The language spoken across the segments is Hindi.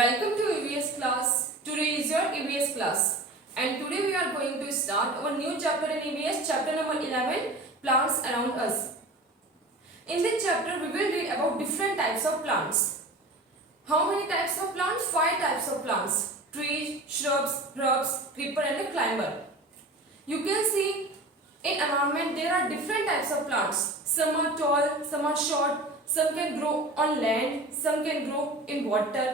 Welcome to EVS class. Today is your EVS class and today we are going to start our new chapter in EVS, chapter number 11, plants around us. In this chapter we will read about different types of plants. How many types of plants? 5 types of plants. Trees, shrubs, creeper and a climber. You can see in environment there are different types of plants. Some are tall, some are short, some can grow on land, some can grow in water.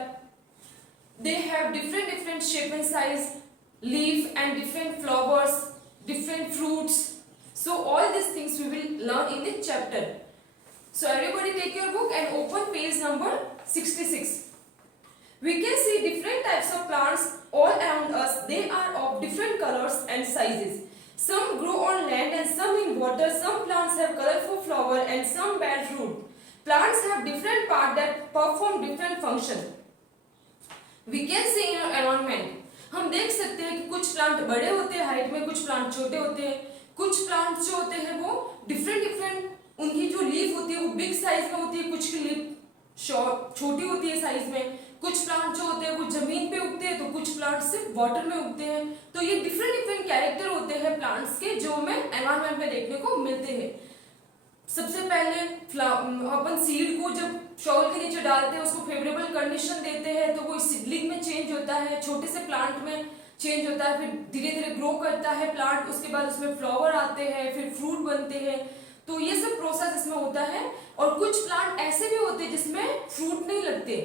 They have different shape and size, leaf and different flowers, different fruits. So all these things we will learn in this chapter. So everybody take your book and open page number 66. We can see different types of plants all around us. They are of different colors and sizes. Some grow on land and some in water. Some plants have colorful flower and some bear fruit. Plants have different parts that perform different function. We can see in our environment. हम देख सकते हैं कि कुछ प्लांट बड़े होते हैं हाइट में, कुछ प्लांट छोटे होते हैं. कुछ प्लांट जो होते हैं वो डिफरेंट उनकी जो लीफ होती है वो बिग साइज में होती है, कुछ की लीफ छोटी होती है साइज में. कुछ प्लांट जो होते हैं वो जमीन पे उगते हैं तो कुछ प्लांट सिर्फ वाटर में उगते हैं. तो ये डिफरेंट कैरेक्टर होते हैं प्लांट्स के जो हमें एनवायरनमेंट में देखने को मिलते हैं. सबसे पहले अपन सीड को जब शॉल के नीचे डालते हैं उसको फेवरेबल कंडीशन देते हैं तो वो सीडलिंग में चेंज होता है, छोटे से प्लांट में चेंज होता है, फिर धीरे धीरे ग्रो करता है प्लांट. उसके बाद उसमें फ्लावर आते हैं, फिर फ्रूट बनते हैं. तो ये सब प्रोसेस इसमें होता है. और कुछ प्लांट ऐसे भी होते हैं जिसमें फ्रूट नहीं लगते.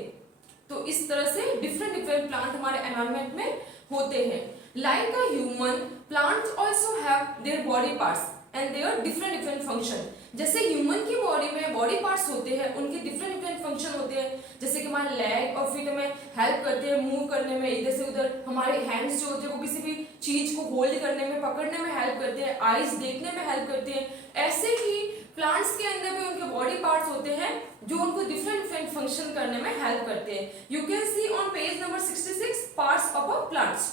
तो इस तरह से डिफरेंट प्लांट हमारे एनवायरनमेंट में होते हैं. Like a human, plants also have their body parts and their different function. जैसे ह्यूमन की बॉडी में बॉडी पार्ट्स होते हैं, उनके डिफरेंट फंक्शन होते हैं. जैसे कि हमारे लेग और फीट हमें हेल्प करते हैं मूव करने में इधर से उधर. हमारे हैंड्स जो होते हैं वो किसी भी चीज को होल्ड करने में, पकड़ने में हेल्प करते हैं. आईज देखने में हेल्प करते हैं. ऐसे ही प्लांट्स के अंदर भी उनके बॉडी पार्ट्स होते हैं जो उनको डिफरेंट फंक्शन करने में हेल्प करते हैं. You can see on page number 66 parts of a plants.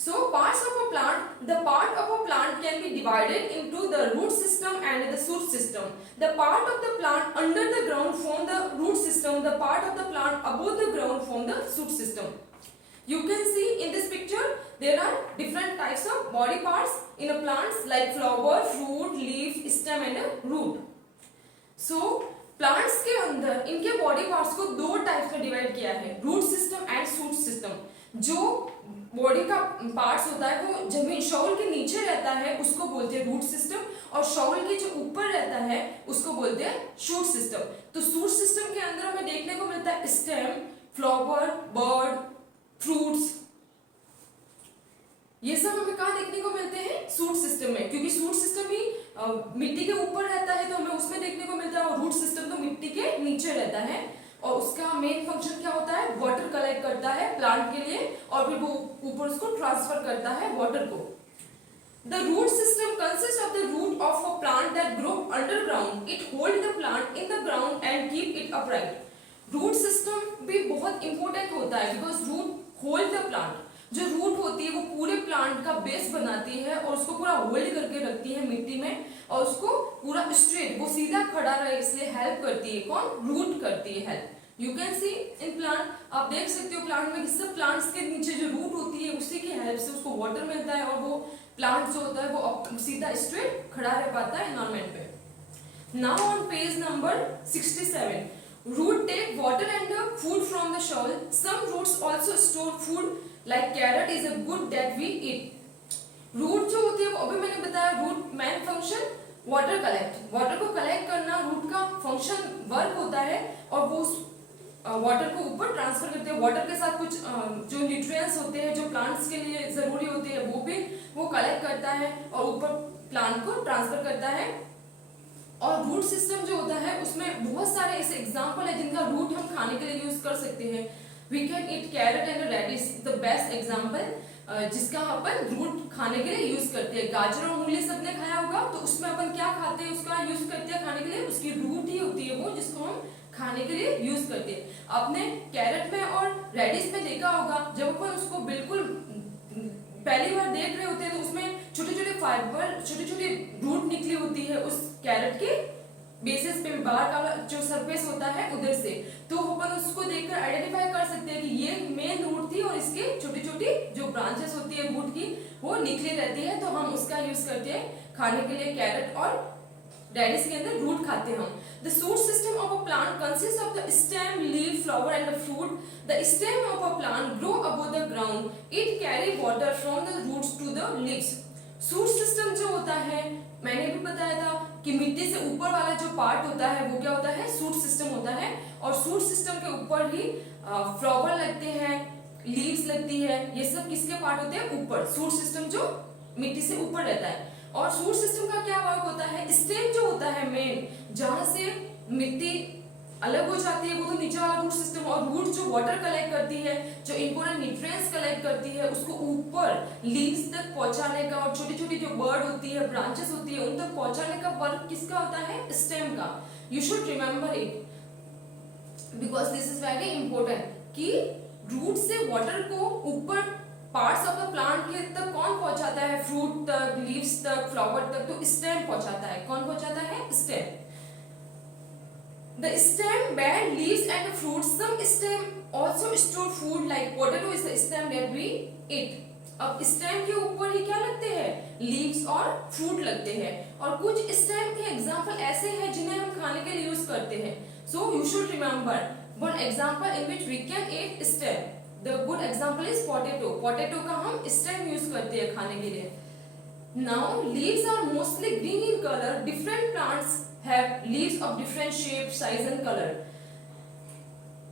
So parts of a plant, the part of a plant can be divided into the root system and the shoot system. The part of the plant under the ground form the root system, the part of the plant above the ground form the shoot system. You can see in this picture there are different types of body parts in a plants like flower, fruit, leaf, stem and a root. So plants के अंदर इनके बॉडी पार्ट्स को दो टाइप्स में डिवाइड किया है, root system and shoot system. जो बॉडी का पार्ट्स होता है वो जमीन शॉल के नीचे रहता है उसको बोलते हैं रूट सिस्टम, और शॉल के जो ऊपर रहता है उसको बोलते हैं शूट सिस्टम. तो शूट सिस्टम के अंदर हमें देखने को मिलता है स्टेम, फ्लावर, बर्ड, फ्रूट्स. ये सब हमें कहाँ देखने को मिलते हैं? शूट सिस्टम में. क्योंकि शूट सिस्टम ही मिट्टी के ऊपर रहता है तो हमें उसमें देखने को मिलता है, और रूट सिस्टम तो मिट्टी के नीचे रहता है. और उसका मेन फंक्शन क्या होता है? वाटर कलेक्ट करता है प्लांट के लिए और फिर वो ऊपर उसको ट्रांसफर करता है वाटर को. The root system consists of the root of a plant that grow underground. It hold the plant in the ground and keep it upright. Root system भी बहुत इंपॉर्टेंट होता है because root hold the plant. जो रूट होती है वो पूरे प्लांट का बेस बनाती है और उसको पूरा होल्ड करके रखती है मिट्टी में, और उसको पूरा स्ट्रेट वो सीधा खड़ा रहे इसलिए हेल्प करती है. कौन? रूट करती है help. You can see in plant, आप देख सकते हो प्लांट में सब प्लांट्स के नीचे जो रूट होती है उसी की हेल्प से उसको वाटर मिलता है और वो प्लांट जो होता है वो सीधा स्ट्रेट खड़ा रह पाता है एनवायरनमेंट पे. Now on page number 67, root take water and food from the soil. Some roots also store food like carrot is a good that we eat. Root जो होती है वो अभी मैंने बताया root main function water collect. Water को कलेक्ट करना रूट का फंक्शन वर्क होता है और वो वाटर को ऊपर ट्रांसफर करते हैं. वाटर के साथ कुछ जो न्यूट्रिएंट्स होते हैं जो प्लांट्स के लिए जरूरी होते हैं वो भी वो कलेक्ट करता है और ऊपर प्लांट को ट्रांसफर करता है. और रूट सिस्टम जो होता है उसमें बहुत सारे ऐसे एग्जांपल है जिनका रूट हम खाने के लिए यूज कर सकते हैं. We can eat carrot and radish, the best example जिसका अपन रूट खाने के लिए यूज करते हैं. गाजर और मूली सबने खाया होगा तो उसमें अपन क्या खाते हैं उसका यूज करते हैं खाने के लिए, उसकी रूट ही होती है वो जिसको हम खाने के लिए यूज करते हैं. आपने कैरेट में और रेडिश में देखा होगा जब अपन उसको बिल्कुल पहली बार देख रहे होते हैं तो उसमें छोटे छोटे फाइबर छोटे छोटे रूट निकली होती है उस कैरेट के बेसिस पे, बाहर का जो सरफेस होता है उधर से, तो अपन उसको देखकर आइडेंटिफाई कर सकते हैं कि ये मेन रूट थी और इसके छोटी छोटी जो ब्रांचेस होती है रूट की वो निकली रहती है, तो हम उसका यूज करते हैं खाने के लिए। कैरेट और रेडिश के अंदर रूट खाते हैं हम। The shoot system of a plant consist of the stem, leaf, flower and the fruit. The stem of a plant grow above the ground, it carry water from the roots to the leaves. Shoot system जो होता है, मैंने भी बताया था कि मिट्टी से ऊपर वाला जो पार्ट होता है वो क्या होता है, शूट सिस्टम होता है। और शूट सिस्टम के ऊपर ही फ्लावर लगते हैं, लीव्स लगती है, ये सब किसके पार्ट होते हैं, ऊपर। शूट सिस्टम जो मिट्टी से ऊपर रहता है। और शूट सिस्टम का क्या वर्क होता है, स्टेम जो होता है मेन, जहां से मिट्टी अलग हो जाती है वो तो नीचे वाला रूट सिस्टम, और रूट जो वाटर कलेक्ट करती है, जो इंपोर्टेंट न्यूट्रिएंट्स कलेक्ट करती है, उसको ऊपर लीव्स तक पहुंचाने का, और छोटी छोटी जो बर्ड होती है, ब्रांचेस होती है, उन तक पहुंचाने का वर्क किसका होता है, स्टेम का। You should remember it because this is very important कि रूट से वाटर को ऊपर पार्ट्स ऑफ द प्लांट के तक कौन पहुंचाता है, फ्रूट तक, लीव्स तक, फ्लावर तक, तो स्टेम पहुंचाता है। कौन पहुंचाता है, stem. The stem bear leaves and fruits. Some stem also store food like potato is the stem that we eat. अब स्टेम के ऊपर ही क्या लगते हैं, लीव्स और फ्रूट लगते हैं। और कुछ स्टेम के एग्जांपल ऐसे हैं जिन्हें हम खाने के लिए यूज करते हैं। So you should remember one example in which we can eat stem. The good example is potato. Potato का हम स्टेम यूज करते हैं खाने के लिए। Now leaves are mostly green in colour. Different plants have leaves of different shape, size and color.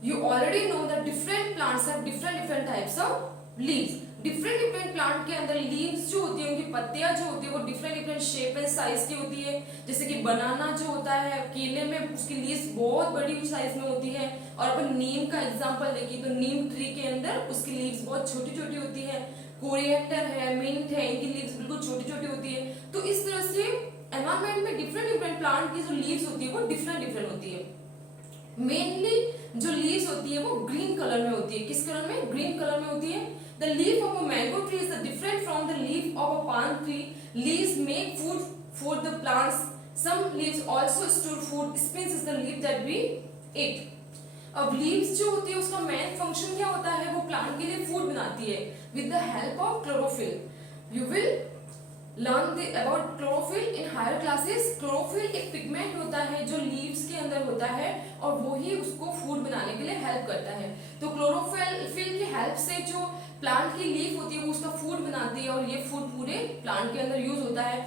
You already know that different plants have different types of leaves. different plant के अंदर leaves जो होती है, उनकी पत्तियां जो होती है वो different shape and size की होती है। जैसे कि बनाना जो होता है, केले में उसकी leaves बहुत बड़ी साइज में होती है। और अपन नीम का एग्जांपल देखें तो नीम ट्री के अंदर उसकी leaves बहुत छोटी छोटी होती है। कोरिएंडर है, मिंट है, इनकी leaves बिल्कुल छोटी छोटी होती है। तो इस तरह से एनवायरमेंट में डिफरेंट प्लांट की जो लीव्स होती है वो डिफरेंट होती है। मेनली जो लीव्स होती है वो ग्रीन कलर में होती है। किस कलर में, ग्रीन कलर में होती है। The leaf of a mango tree is different from the leaf of a palm tree. Leaves make food for the plants. Some leaves also store food. Spinach is the leaf that we eat. अब लीव्स जो होती है उसका मेन फंक्शन क्या होता है, वो प्लांट के लिए फूड बनाती है with the help of chlorophyll. You will learn about chlorophyll in higher classes. chlorophyll एक पिगमेंट होता है जो लीव्स के अंदर होता है और वो ही उसको फूड बनाने के लिए हेल्प करता है। तो क्लोरोफिल की हेल्प से जो प्लांट की लीफ होती है वो उसका फूड बनाती है और ये फूड पूरे प्लांट के अंदर यूज होता है,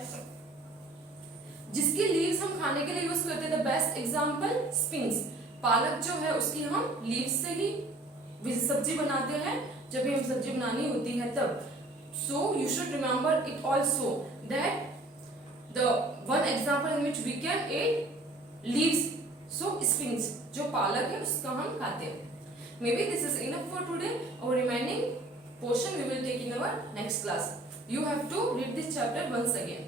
जिसकी लीव्स हम खाने के लिए यूज करते हैं। The best example spinach. पालक जो है उसकी हम लीव्स से ही सब्जी बनाते हैं, जब भी हम सब्जी बनानी होती है तब। So you should remember it also that the one example in which we can eat leaves, so spinach जो पालक है उसका हम खाते हैं। Maybe this is enough for today. Our remaining portion we will take in our next class. You have to read this chapter once again.